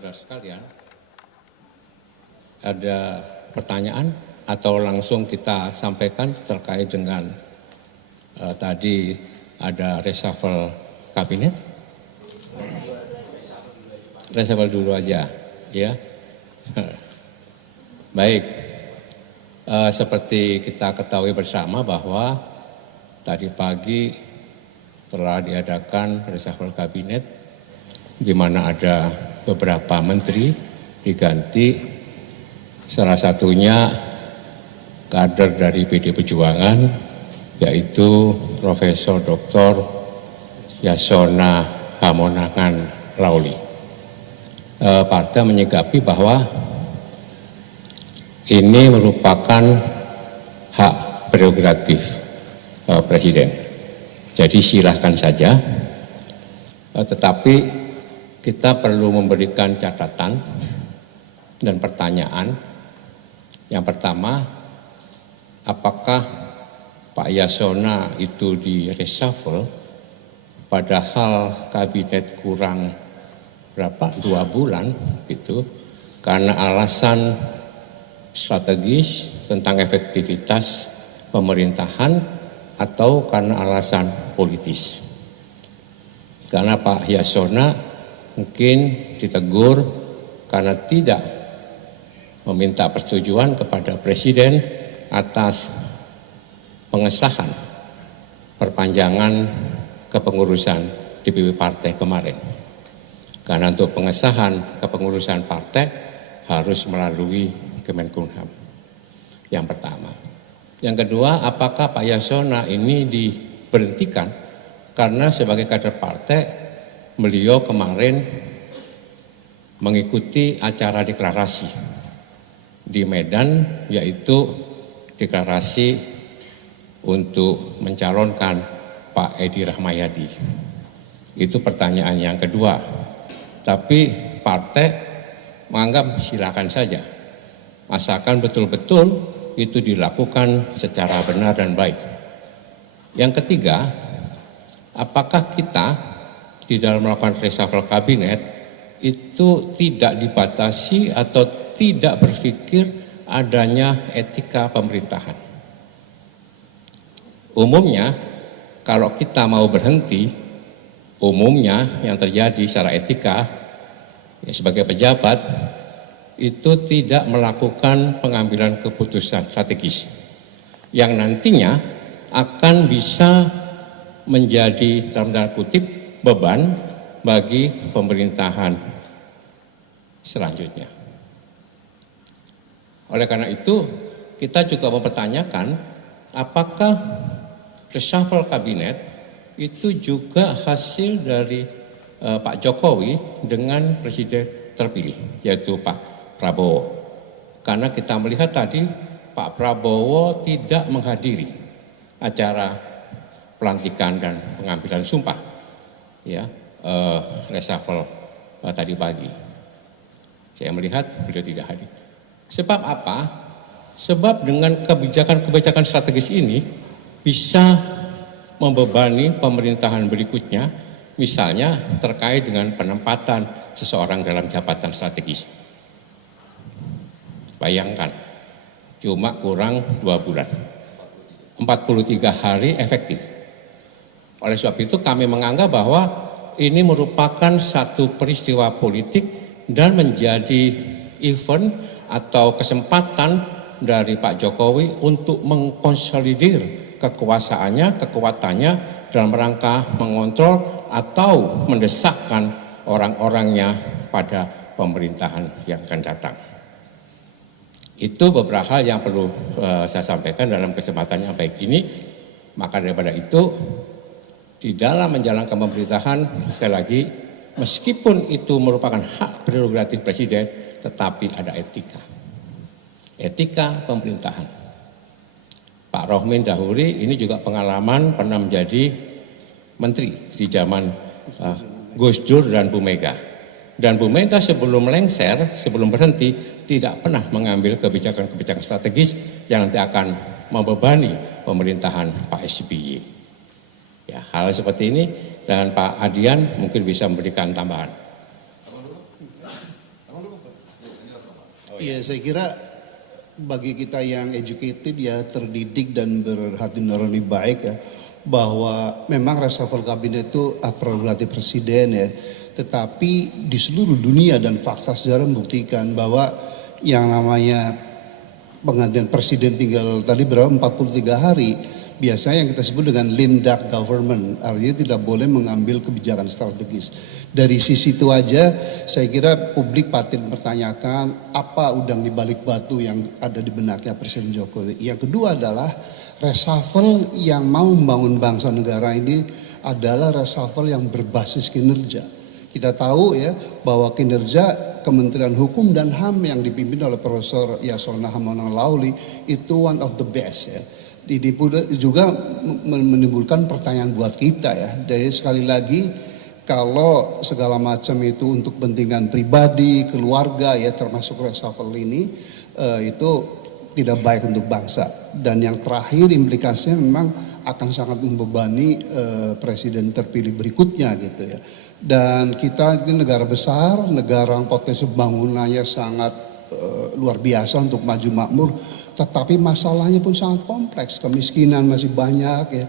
Saudara sekalian, ada pertanyaan atau langsung kita sampaikan terkait dengan tadi ada reshuffle kabinet? Reshuffle dulu aja, ya. Baik, seperti kita ketahui bersama bahwa tadi pagi telah diadakan reshuffle kabinet di mana ada beberapa menteri diganti, salah satunya kader dari PD Perjuangan yaitu Profesor Dr. Yasona Hamonangan Lauli. Partai menyikapi bahwa ini merupakan hak prerogatif Presiden. Jadi silahkan saja, tetapi kita perlu memberikan catatan dan pertanyaan. Yang pertama, apakah Pak Yasona itu di reshuffle padahal kabinet kurang berapa, 2 bulan gitu, karena alasan strategis tentang efektivitas pemerintahan atau karena alasan politis? Karena Pak Yasona mungkin ditegur karena tidak meminta persetujuan kepada Presiden atas pengesahan perpanjangan kepengurusan DPP partai kemarin. Karena untuk pengesahan kepengurusan partai harus melalui Kemenkumham. Yang pertama. Yang kedua, apakah Pak Yasona ini diberhentikan karena sebagai kader partai beliau kemarin mengikuti acara deklarasi di Medan, yaitu deklarasi untuk mencalonkan Pak Edi Rahmayadi. Itu pertanyaan yang kedua. Tapi partai menganggap silakan saja, asalkan betul-betul itu dilakukan secara benar dan baik. Yang ketiga, apakah kita di dalam melakukan reshuffle kabinet itu tidak dibatasi atau tidak berpikir adanya etika pemerintahan? Umumnya kalau kita mau berhenti, umumnya yang terjadi secara etika ya, sebagai pejabat itu tidak melakukan pengambilan keputusan strategis yang nantinya akan bisa menjadi dalam tanda kutip beban bagi pemerintahan selanjutnya. Oleh karena itu, kita juga mempertanyakan apakah reshuffle kabinet itu juga hasil dari Pak Jokowi dengan Presiden terpilih, yaitu Pak Prabowo. Karena kita melihat tadi Pak Prabowo tidak menghadiri acara pelantikan dan pengambilan sumpah ya reshuffle tadi pagi. Saya melihat beliau tidak hadir. Sebab apa? Sebab dengan kebijakan-kebijakan strategis ini bisa membebani pemerintahan berikutnya, misalnya terkait dengan penempatan seseorang dalam jabatan strategis. Bayangkan, cuma kurang 2 bulan, 43 hari efektif. Oleh sebab itu kami menganggap bahwa ini merupakan satu peristiwa politik dan menjadi event atau kesempatan dari Pak Jokowi untuk mengkonsolidir kekuasaannya, kekuatannya dalam rangka mengontrol atau mendesakkan orang-orangnya pada pemerintahan yang akan datang. Itu beberapa hal yang perlu saya sampaikan dalam kesempatan yang baik ini. Maka daripada itu, di dalam menjalankan pemerintahan, sekali lagi, meskipun itu merupakan hak prerogatif Presiden, tetapi ada etika. Etika pemerintahan. Pak Rohmin Dahuri ini juga pengalaman pernah menjadi menteri di zaman Gus Dur dan Bu Mega. Dan Bu Mega sebelum lengser, sebelum berhenti, tidak pernah mengambil kebijakan-kebijakan strategis yang nanti akan membebani pemerintahan Pak SBY. Ya, hal seperti ini dan Pak Adian mungkin bisa memberikan tambahan. Iya, saya kira bagi kita yang educated ya, terdidik dan berhati nurani baik ya, bahwa memang reshuffle kabinet itu prerogatif presiden ya. Tetapi di seluruh dunia dan fakta sejarah membuktikan bahwa yang namanya penggantian presiden tinggal tadi berapa 43 hari, biasanya yang kita sebut dengan lame duck government, artinya tidak boleh mengambil kebijakan strategis. Dari sisi itu aja saya kira publik patut mempertanyakan apa udang di balik batu yang ada di benaknya Presiden Jokowi. Yang kedua adalah reshuffle yang mau membangun bangsa negara ini adalah reshuffle yang berbasis kinerja. Kita tahu ya bahwa kinerja Kementerian Hukum dan HAM yang dipimpin oleh Profesor Yasona Hammonang Lauli itu one of the best ya. Ini juga menimbulkan pertanyaan buat kita ya. Jadi sekali lagi kalau segala macam itu untuk kepentingan pribadi, keluarga ya termasuk reshuffle ini itu tidak baik untuk bangsa. Dan yang terakhir implikasinya memang akan sangat membebani presiden terpilih berikutnya gitu ya. Dan kita ini negara besar, negara yang potensi pembangunannya sangat luar biasa untuk maju makmur, tetapi masalahnya pun sangat kompleks. Kemiskinan masih banyak ya,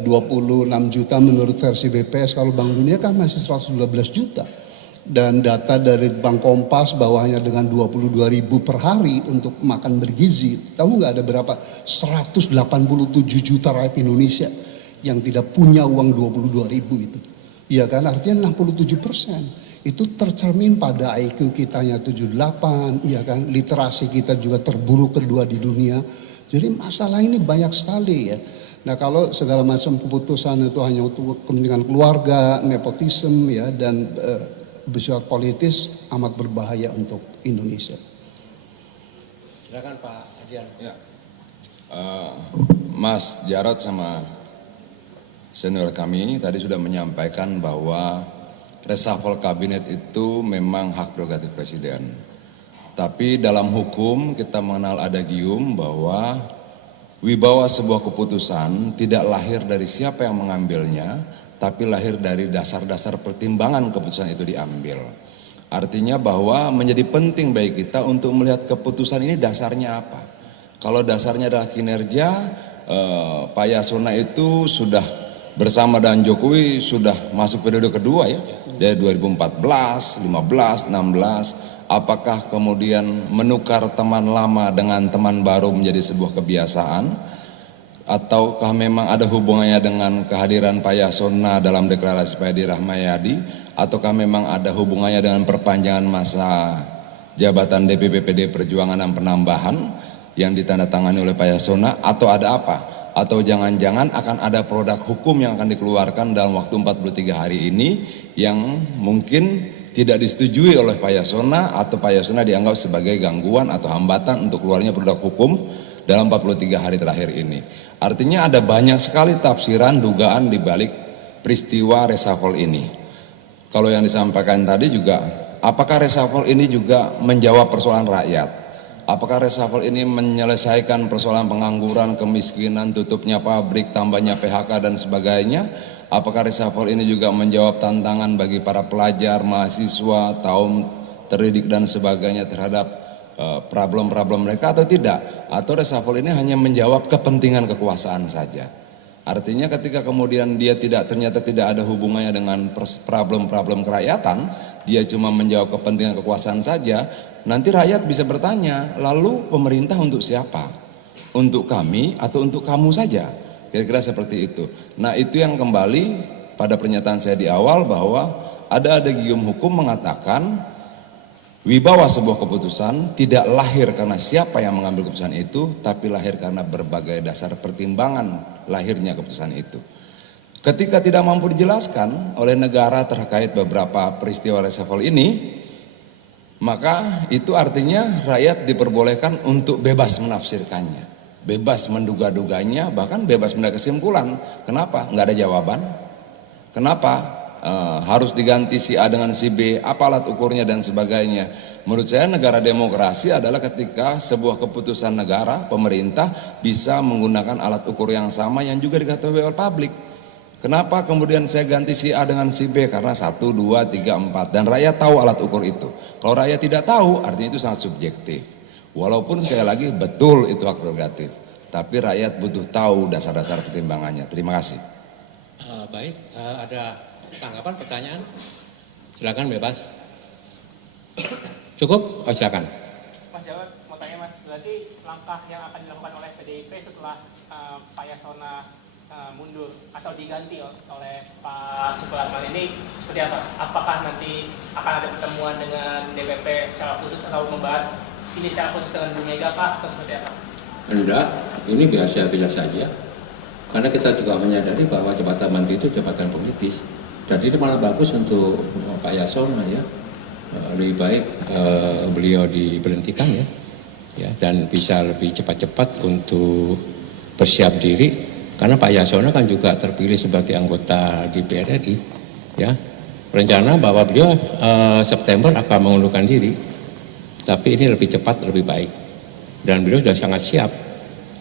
26 juta menurut versi BPS, kalau Bank Dunia kan masih 112 juta. Dan data dari Bank Kompas bahwa hanya dengan 22 ribu per hari untuk makan bergizi, tahu nggak ada berapa? 187 juta rakyat Indonesia yang tidak punya uang 22 ribu itu. Ya kan, artinya 67%. Itu tercermin pada IQ kitanya 78, ya kan, literasi kita juga terburuk kedua di dunia. Jadi masalah ini banyak sekali ya. Nah kalau segala macam keputusan itu hanya untuk kepentingan keluarga, nepotisme ya, dan bersifat politis amat berbahaya untuk Indonesia. Silakan Pak Adian. Ya. Mas Jarod sama senior kami tadi sudah menyampaikan bahwa reshuffle kabinet itu memang hak prerogatif presiden. Tapi dalam hukum kita mengenal adagium bahwa wibawa sebuah keputusan tidak lahir dari siapa yang mengambilnya, tapi lahir dari dasar-dasar pertimbangan keputusan itu diambil. Artinya bahwa menjadi penting bagi kita untuk melihat keputusan ini dasarnya apa. Kalau dasarnya adalah kinerja, Pak Yasona itu sudah bersama dengan Jokowi sudah masuk periode kedua ya, dari 2014, 15, 16. Apakah kemudian menukar teman lama dengan teman baru menjadi sebuah kebiasaan? Ataukah memang ada hubungannya dengan kehadiran Pak Yasona dalam deklarasi Pak Edi Rahmayadi? Ataukah memang ada hubungannya dengan perpanjangan masa jabatan DPP PD Perjuangan dan penambahan yang ditandatangani oleh Pak Yasona? Atau ada apa? Atau jangan-jangan akan ada produk hukum yang akan dikeluarkan dalam waktu 43 hari ini yang mungkin tidak disetujui oleh Pak Yasona, atau Pak Yasona dianggap sebagai gangguan atau hambatan untuk keluarnya produk hukum dalam 43 hari terakhir ini. Artinya ada banyak sekali tafsiran, dugaan di balik peristiwa reshuffle ini. Kalau yang disampaikan tadi juga, apakah reshuffle ini juga menjawab persoalan rakyat? Apakah reshuffle ini menyelesaikan persoalan pengangguran, kemiskinan, tutupnya pabrik, tambahnya PHK dan sebagainya? Apakah reshuffle ini juga menjawab tantangan bagi para pelajar, mahasiswa, kaum terdidik dan sebagainya terhadap problem-problem mereka atau tidak? Atau reshuffle ini hanya menjawab kepentingan kekuasaan saja? Artinya ketika kemudian dia ternyata tidak ada hubungannya dengan problem-problem kerakyatan, dia cuma menjawab kepentingan kekuasaan saja, nanti rakyat bisa bertanya, lalu pemerintah untuk siapa? Untuk kami atau untuk kamu saja? Kira-kira seperti itu. Nah itu yang kembali pada pernyataan saya di awal bahwa ada adagium hukum mengatakan wibawa sebuah keputusan tidak lahir karena siapa yang mengambil keputusan itu, tapi lahir karena berbagai dasar pertimbangan lahirnya keputusan itu. Ketika tidak mampu dijelaskan oleh negara terkait beberapa peristiwa reshuffle ini, maka itu artinya rakyat diperbolehkan untuk bebas menafsirkannya, bebas menduga-duganya, bahkan bebas mendapat kesimpulan. Kenapa? Nggak ada jawaban. Kenapa? Harus diganti si A dengan si B, apa alat ukurnya dan sebagainya. Menurut saya negara demokrasi adalah ketika sebuah keputusan negara, pemerintah bisa menggunakan alat ukur yang sama yang juga diketahui oleh publik. Kenapa kemudian saya ganti si A dengan si B? Karena 1, 2, 3, 4. Dan rakyat tahu alat ukur itu. Kalau rakyat tidak tahu, artinya itu sangat subjektif. Walaupun sekali lagi betul itu hak prerogatif. Tapi rakyat butuh tahu dasar-dasar pertimbangannya. Terima kasih. Baik, ada tanggapan, pertanyaan? Silakan bebas. Cukup? Oh, silakan. Mas Jarod, mau tanya Mas, berarti langkah yang akan dilakukan oleh PDIP setelah Pak Yasona mundur atau diganti oleh Pak Supratman ini seperti apa? Apakah nanti akan ada pertemuan dengan DPP secara khusus atau membahas ini secara khusus dengan Bu Mega Pak atau seperti apa? Enggak, ini biasa-biasa saja. Karena kita juga menyadari bahwa jabatan menteri itu jabatan politis. Dan ini malah bagus untuk Pak Yasona ya. Lebih baik beliau diberhentikan ya, dan bisa lebih cepat-cepat untuk bersiap diri. Karena Pak Yasona kan juga terpilih sebagai anggota DPR RI, ya. Rencana bahwa beliau September akan mengundurkan diri, tapi ini lebih cepat lebih baik. Dan beliau sudah sangat siap.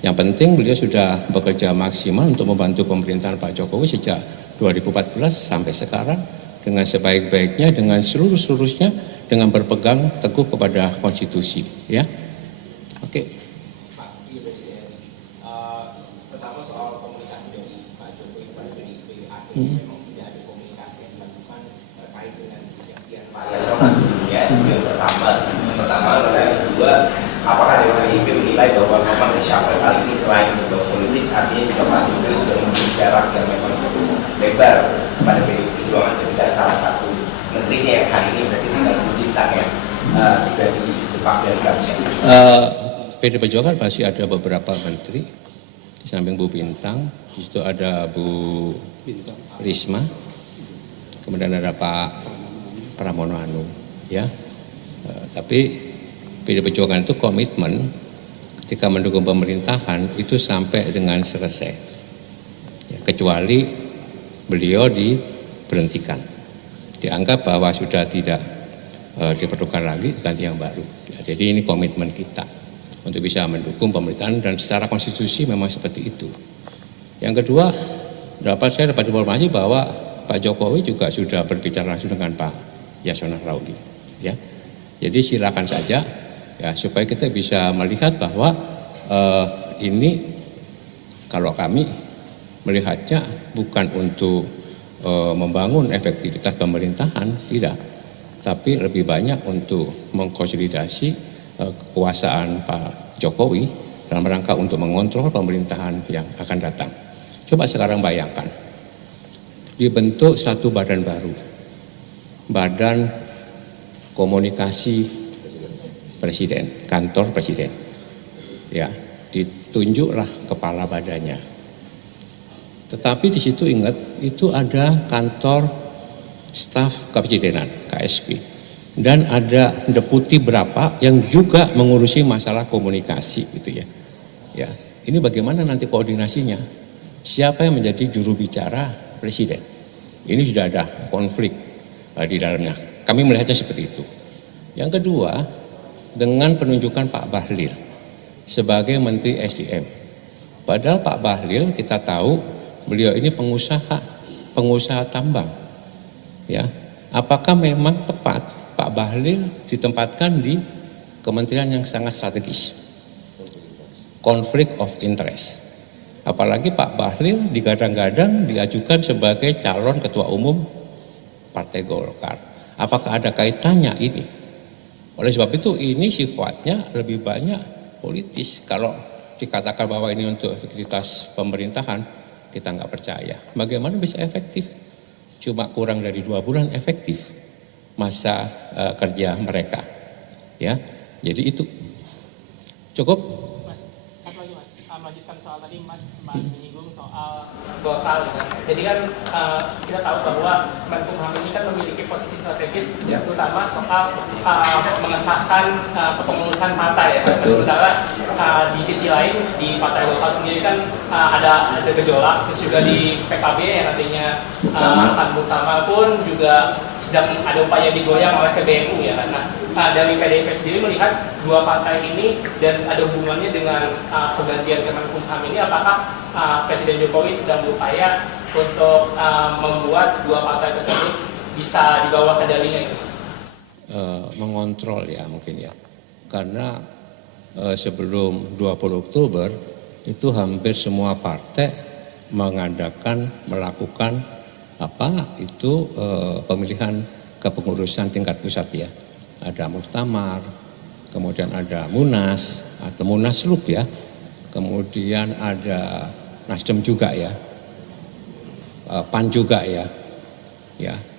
Yang penting beliau sudah bekerja maksimal untuk membantu pemerintahan Pak Jokowi sejak 2014 sampai sekarang dengan sebaik-baiknya, dengan seluruh-seluruhnya, dengan berpegang teguh kepada konstitusi, ya. Oke. Pertama soal komunikasi dari Pak Jokowi kepada PDIP, artinya memang tidak ada komunikasi yang dilakukan terkait dengan kejadian Pak Yasona sebelumnya. Itu yang pertama. Yang kedua, apakah dari PDIP menilai bahwa memang reshuffle kali ini selain berbau politis, artinya juga Pak Jokowi sudah memiliki jarak yang memang cukup lebar pada PDIP Perjuangan ketika salah satu menterinya yang hari ini berarti tinggal bintang yang sudah didepak dari kabinet. PD Perjuangan masih ada beberapa menteri, di samping Bu Bintang, di situ ada Bu Risma, kemudian ada Pak Pramono Anung, ya. Tapi PD Perjuangan itu komitmen ketika mendukung pemerintahan itu sampai dengan selesai, ya, kecuali beliau diberhentikan, dianggap bahwa sudah tidak diperlukan lagi, ganti yang baru. Ya, jadi ini komitmen kita untuk bisa mendukung pemerintahan dan secara konstitusi memang seperti itu. Yang kedua, saya dapat informasi bahwa Pak Jokowi juga sudah berbicara langsung dengan Pak Yasona Lauli, ya. Jadi silakan saja, ya, supaya kita bisa melihat bahwa ini kalau kami melihatnya bukan untuk membangun efektivitas pemerintahan, tidak, tapi lebih banyak untuk mengkonsolidasi kekuasaan Pak Jokowi dalam rangka untuk mengontrol pemerintahan yang akan datang. Coba sekarang bayangkan, dibentuk satu badan baru, Badan Komunikasi Presiden, Kantor Presiden, ya, ditunjuklah kepala badannya. Tetapi di situ ingat, itu ada kantor staf kepresidenan, KSP. Dan ada deputi berapa yang juga mengurusi masalah komunikasi gitu ya. Ya, ini bagaimana nanti koordinasinya? Siapa yang menjadi juru bicara presiden? Ini sudah ada konflik di dalamnya. Kami melihatnya seperti itu. Yang kedua, dengan penunjukan Pak Bahlil sebagai Menteri SDM. Padahal Pak Bahlil kita tahu beliau ini pengusaha tambang. Ya, apakah memang tepat Pak Bahlil ditempatkan di kementerian yang sangat strategis, konflik of interest. Apalagi Pak Bahlil digadang-gadang diajukan sebagai calon ketua umum Partai Golkar. Apakah ada kaitannya ini? Oleh sebab itu ini sifatnya lebih banyak politis. Kalau dikatakan bahwa ini untuk efektivitas pemerintahan, kita nggak percaya. Bagaimana bisa efektif? Cuma kurang dari 2 bulan efektif masa kerja mereka, ya. Jadi itu cukup. Mas, satu lagi Mas, melanjutkan soal tadi Mas sempat menyinggung soal Golkar. Jadi kan kita tahu bahwa Menkumham ini kan memiliki posisi strategis, ya, terutama soal mengesahkan kepengurusan partai, ya. Sementara di sisi lain di Partai Golkar sendiri kan ada gejolak, terus juga di PKB yang nantinya akan utama pun juga sedang ada upaya digoyang oleh PBNU, ya. Nah, dari PDIP sendiri melihat dua partai ini dan ada hubungannya dengan pergantian Kemenkumham ini, apakah Presiden Jokowi sedang berupaya untuk membuat dua partai tersebut bisa dibawa kendalinya itu, Mas? Mengontrol ya mungkin ya, karena sebelum 20 Oktober itu hampir semua partai melakukan pemilihan kepengurusan tingkat pusat ya. Ada muktamar, kemudian ada munas atau munaslup ya, kemudian ada Nasdem juga ya, PAN juga ya,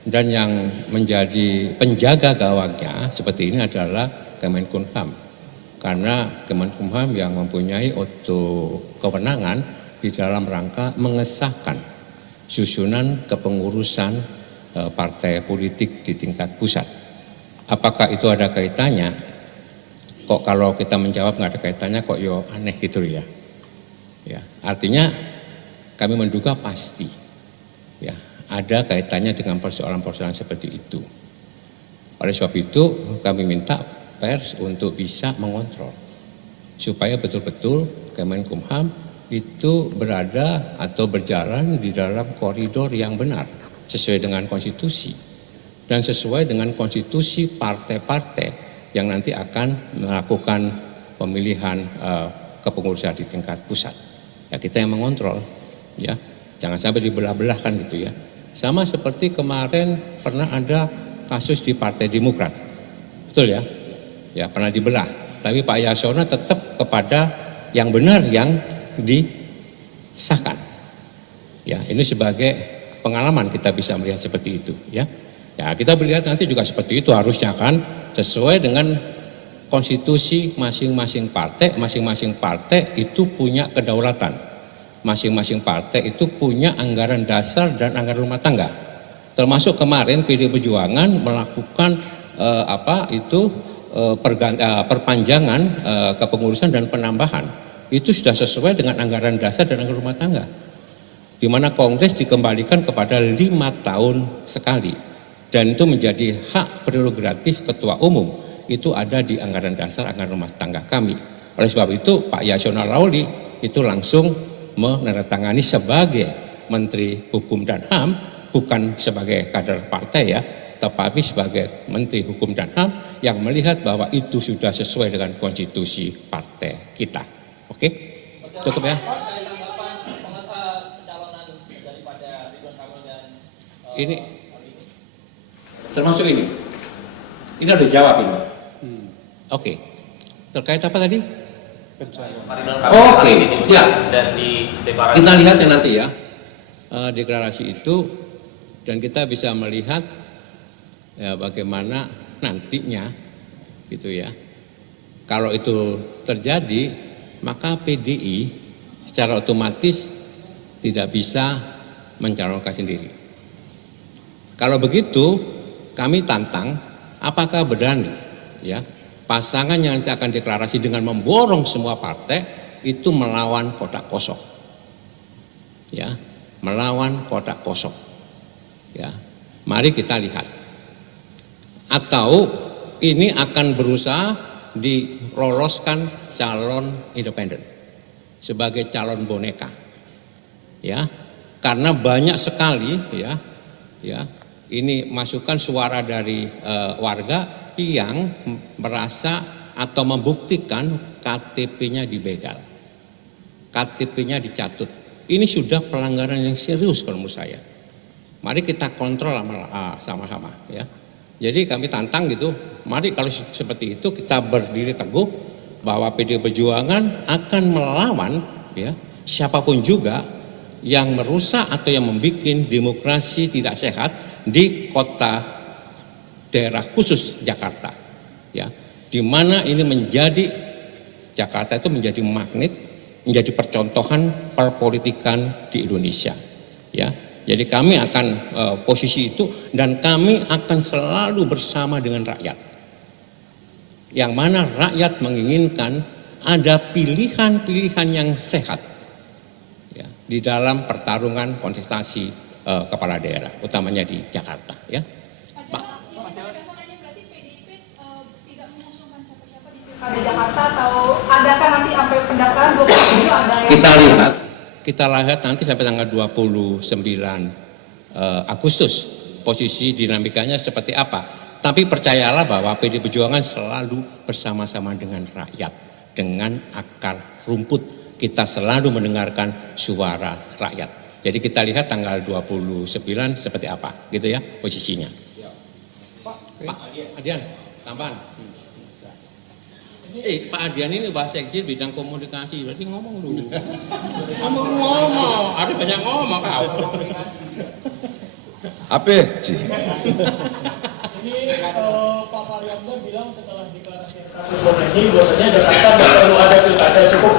dan yang menjadi penjaga gawangnya seperti ini adalah Kemenkumham, karena Kemenkumham yang mempunyai kewenangan di dalam rangka mengesahkan susunan kepengurusan partai politik di tingkat pusat. Apakah itu ada kaitannya? Kok kalau kita menjawab nggak ada kaitannya kok yo aneh gitu ya. Ya, artinya kami menduga pasti ya ada kaitannya dengan persoalan-persoalan seperti itu. Oleh sebab itu kami minta pers untuk bisa mengontrol supaya betul-betul Kemenkumham itu berada atau berjalan di dalam koridor yang benar sesuai dengan konstitusi dan sesuai dengan konstitusi partai-partai yang nanti akan melakukan pemilihan kepengurusan di tingkat pusat. Ya kita yang mengontrol, ya jangan sampai dibelah-belahkan gitu ya. Sama seperti kemarin pernah ada kasus di Partai Demokrat, betul ya? Ya pernah dibelah, tapi Pak Yasona tetap kepada yang benar yang disahkan. Ya ini sebagai pengalaman kita bisa melihat seperti itu, ya. Ya kita melihat nanti juga seperti itu harusnya kan sesuai dengan konstitusi masing-masing partai itu punya kedaulatan. Masing-masing partai itu punya anggaran dasar dan anggaran rumah tangga. Termasuk kemarin PD Perjuangan melakukan perpanjangan kepengurusan dan penambahan. Itu sudah sesuai dengan anggaran dasar dan anggaran rumah tangga. Di mana Kongres dikembalikan kepada 5 tahun sekali. Dan itu menjadi hak prerogatif Ketua Umum. Itu ada di anggaran dasar, anggaran rumah tangga kami. Oleh sebab itu Pak Yasona Lawli itu langsung menandatangani sebagai Menteri Hukum dan HAM, bukan sebagai kader partai ya, tetapi sebagai Menteri Hukum dan HAM yang melihat bahwa itu sudah sesuai dengan konstitusi partai kita. Oke? Cukup ya? Ini termasuk ini. Ini udah dijawab ini. Oke. Terkait apa tadi? Oke. Ya. Kita lihat ya nanti ya deklarasi itu dan kita bisa melihat ya bagaimana nantinya gitu ya. Kalau itu terjadi maka PDI secara otomatis tidak bisa mencalonkan sendiri. Kalau begitu kami tantang apakah berani ya pasangan yang nanti akan deklarasi dengan memborong semua partai itu melawan kotak kosong. Ya, melawan kotak kosong. Ya. Mari kita lihat. Atau ini akan berusaha diloloskan calon independen sebagai calon boneka. Ya. Karena banyak sekali ya ini masukan suara dari warga yang merasa atau membuktikan KTP-nya dibegal, KTP-nya dicatut. Ini sudah pelanggaran yang serius kalau menurut saya. Mari kita kontrol sama-sama ya. Jadi kami tantang gitu, mari kalau seperti itu kita berdiri teguh bahwa PD Perjuangan akan melawan ya siapapun juga yang merusak atau yang membuat demokrasi tidak sehat di kota daerah khusus Jakarta, ya, di mana ini menjadi Jakarta itu menjadi magnet, menjadi percontohan perpolitikan di Indonesia, ya. Jadi kami akan posisi itu dan kami akan selalu bersama dengan rakyat, yang mana rakyat menginginkan ada pilihan-pilihan yang sehat, ya, di dalam pertarungan kontestasi kepala daerah, utamanya di Jakarta, ya. Pak. Berarti PDIP tidak mengusungkan siapa-siapa di Pilkada Jakarta atau adakah nanti sampai pendaftaran 27 ada yang Kita lihat kita lihat nanti sampai tanggal 29 Agustus posisi dinamikanya seperti apa. Tapi percayalah bahwa PD Perjuangan selalu bersama-sama dengan rakyat, dengan akar rumput. Kita selalu mendengarkan suara rakyat. Jadi kita lihat tanggal 29 seperti apa, gitu ya posisinya. Pak Adian, tambahan. Pak Adian ini Pak Sekjen bidang komunikasi, berarti ngomong dulu. Ngomong, ada banyak ngomong kau. Apa sih? Ini Pak Faryamda bilang setelah deklarasi kasus bom ini, bahwasanya Jakarta tidak perlu ada pilkada, cukup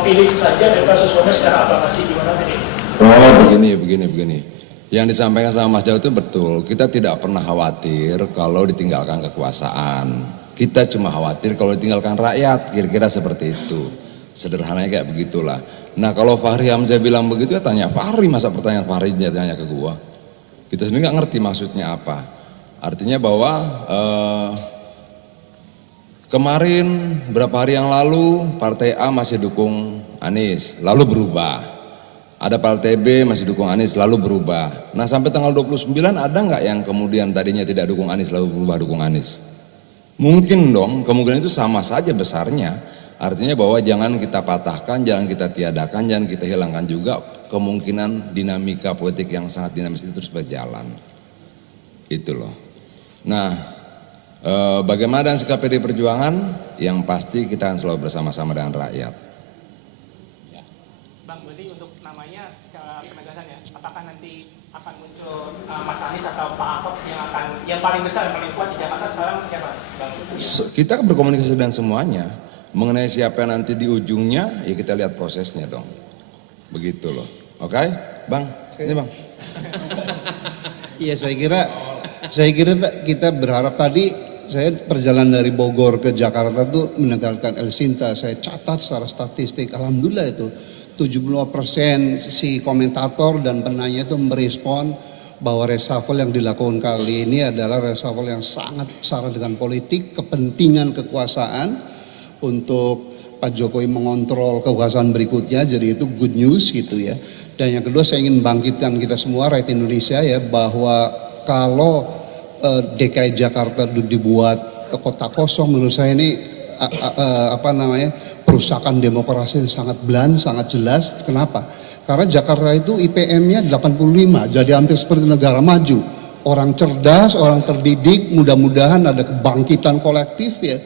pilih saja dan kasus bomnya secara aklamasi, gimana tadi? Oh begini. Yang disampaikan sama Mas Jauh itu betul. Kita tidak pernah khawatir kalau ditinggalkan kekuasaan. Kita cuma khawatir kalau ditinggalkan rakyat, kira-kira seperti itu. Sederhananya kayak begitulah. Nah kalau Fahri Hamzah bilang begitu ya tanya Fahri, masa pertanyaan Fahri dia tanya ke gua. Kita sendiri nggak ngerti maksudnya apa. Artinya bahwa kemarin berapa hari yang lalu Partai A masih dukung Anies, lalu berubah. Ada Partai B masih dukung Anies, lalu berubah. Nah sampai tanggal 29 ada nggak yang kemudian tadinya tidak dukung Anies lalu berubah dukung Anies? Mungkin dong, kemungkinan itu sama saja besarnya. Artinya bahwa jangan kita patahkan, jangan kita tiadakan, jangan kita hilangkan juga kemungkinan dinamika politik yang sangat dinamis itu terus berjalan. Itu loh. Nah, bagaimana dengan sikap PD Perjuangan? Yang pasti kita akan selalu bersama-sama dengan rakyat. Bang, berarti untuk namanya secara penegasan ya, apakah nanti akan muncul Mas Anies atau Pak Ahok yang paling besar, yang paling kuat di Jakarta sekarang siapa, Bang? Kita berkomunikasi dengan semuanya. Mengenai siapa yang nanti di ujungnya, ya kita lihat prosesnya dong. Begitu loh. Oke, Bang? Ini Bang. Iya, saya kira kita berharap tadi saya perjalanan dari Bogor ke Jakarta tuh meninggalkan El Sinta. Saya catat secara statistik, alhamdulillah itu 75% si komentator dan penanya itu merespon bahwa reshuffle yang dilakukan kali ini adalah reshuffle yang sangat syarat dengan politik, kepentingan kekuasaan untuk Pak Jokowi mengontrol kekuasaan berikutnya, jadi itu good news gitu ya. Dan yang kedua saya ingin membangkitkan kita semua rakyat Indonesia ya, bahwa kalau DKI Jakarta dibuat kota kosong, menurut saya ini perusakan demokrasi yang sangat blunt, sangat jelas. Kenapa? Karena Jakarta itu IPM-nya 85, jadi hampir seperti negara maju. Orang cerdas, orang terdidik, mudah-mudahan ada kebangkitan kolektif ya,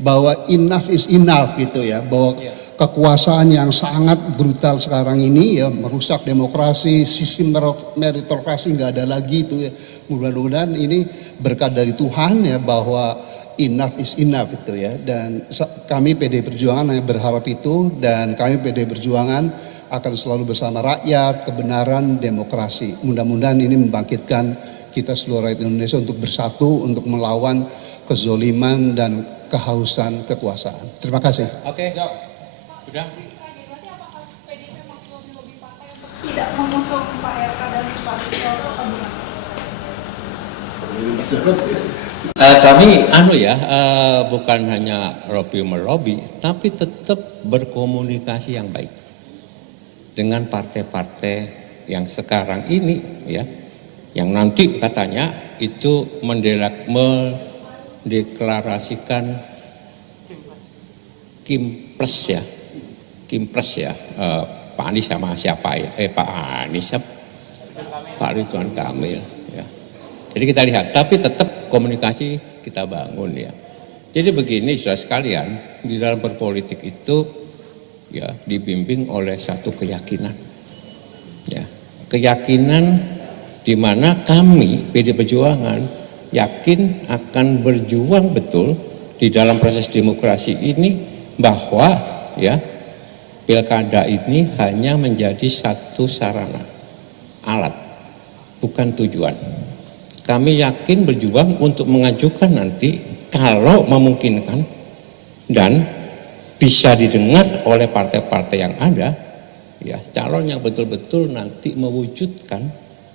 bahwa enough is enough gitu ya, bahwa kekuasaan yang sangat brutal sekarang ini ya merusak demokrasi, sistem meritokrasi nggak ada lagi itu ya. Mudah-mudahan ini berkat dari Tuhan ya, bahwa enough is enough itu ya. Dan kami PD Perjuangan hanya berharap itu, dan kami PD Perjuangan akan selalu bersama rakyat, kebenaran, demokrasi. Mudah-mudahan ini membangkitkan kita seluruh rakyat Indonesia untuk bersatu, untuk melawan kezoliman dan kehausan kekuasaan. Terima kasih. Oke, sudah. Berarti apakah PDIP masih lobby-lobby partai untuk tidak mengusung Pak RK dan Pak Sisoko atau gimana? Kami bukan hanya lobby melobi, tapi tetap berkomunikasi yang baik dengan partai-partai yang sekarang ini ya, yang nanti katanya itu mendeklarasikan Kimpres ya, Pak Anies sama siapa ya? Pak Anies, Pak Ridwan Kamil ya. Jadi kita lihat, tapi tetap komunikasi kita bangun ya. Jadi begini saudara sekalian, di dalam berpolitik itu ya dibimbing oleh satu keyakinan. Ya, keyakinan di mana kami PD Perjuangan yakin akan berjuang betul di dalam proses demokrasi ini, bahwa ya pilkada ini hanya menjadi satu sarana, alat, bukan tujuan. Kami yakin berjuang untuk mengajukan nanti kalau memungkinkan dan bisa didengar oleh partai-partai yang ada ya, calon yang betul-betul nanti mewujudkan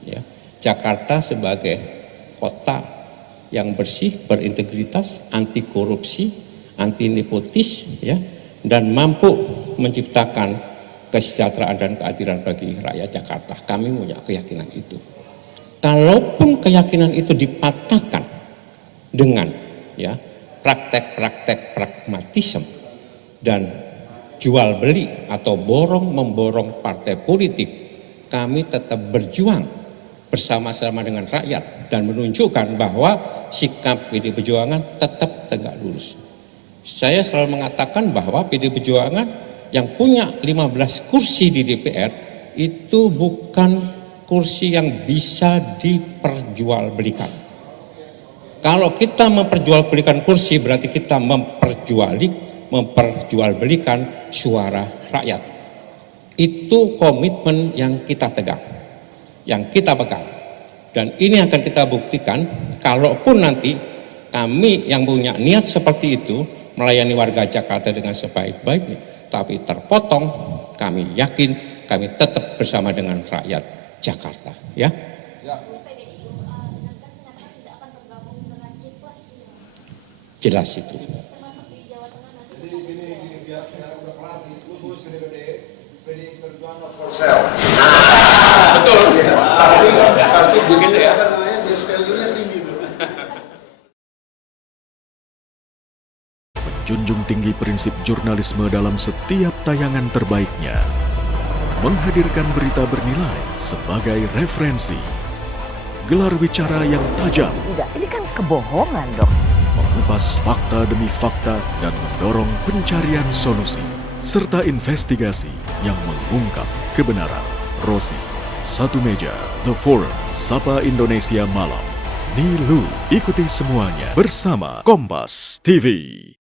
ya Jakarta sebagai kota yang bersih, berintegritas, anti korupsi, anti nepotis ya, dan mampu menciptakan kesejahteraan dan keadilan bagi rakyat Jakarta. Kami punya keyakinan itu. Kalaupun keyakinan itu dipatahkan dengan ya praktek-praktek pragmatisme dan jual beli atau borong memborong partai politik, kami tetap berjuang bersama-sama dengan rakyat dan menunjukkan bahwa sikap PD Perjuangan tetap tegak lurus. Saya selalu mengatakan bahwa PD Perjuangan yang punya 15 kursi di DPR itu bukan kursi yang bisa diperjualbelikan. Kalau kita memperjualbelikan kursi berarti kita memperjualbelikan suara rakyat. Itu komitmen yang kita tegang, yang kita pegang. Dan ini akan kita buktikan kalaupun nanti kami yang punya niat seperti itu melayani warga Jakarta dengan sebaik-baiknya, tapi terpotong, kami yakin kami tetap bersama dengan rakyat Jakarta. Ya. Jelas itu. Pasti begitu ya. Apa namanya? Dia value-nya tinggi tuh. Menjunjung tinggi prinsip jurnalisme dalam setiap tayangan terbaiknya. Menghadirkan berita bernilai sebagai referensi. Gelar bicara yang tajam. Tidak, ini kan kebohongan dok. Mengupas fakta demi fakta dan mendorong pencarian solusi. Serta investigasi yang mengungkap kebenaran. Rosi, Satu Meja, The Forum, Sapa Indonesia Malam. Nilu, ikuti semuanya bersama Kompas TV.